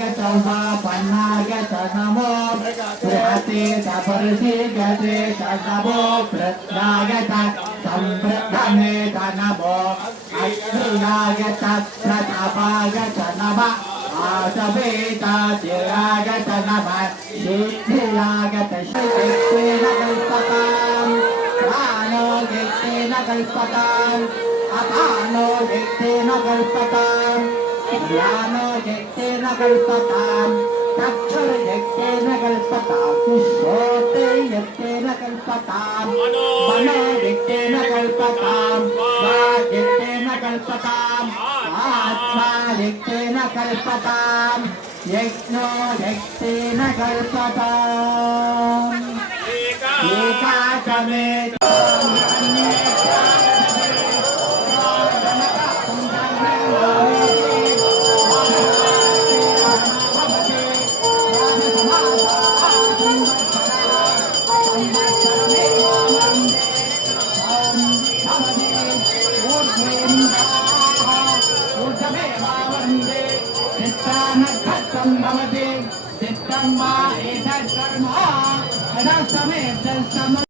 गत पन्ना गत नमो बृहते सपर्षि गते नमो प्रज्ञागत सम्प्रथमे नमो अग्नियागत प्रतापागत नमः आसवेता चिरागत नमः ज्ञानो व्यक्तेन कल्पताम् चक्षुर्यक्तेन कल्पताम् श्रोते यक्तेन कल्पताम् मनो व्यक्तेन कल्पताम् वाग्यक्तेन कल्पताम् आत्मा व्यक्तेन कल्पताम् यज्ञो व्यक्तेन कल्पताम् एकाचमे चित्तं वा एतत् कर्म यदा समे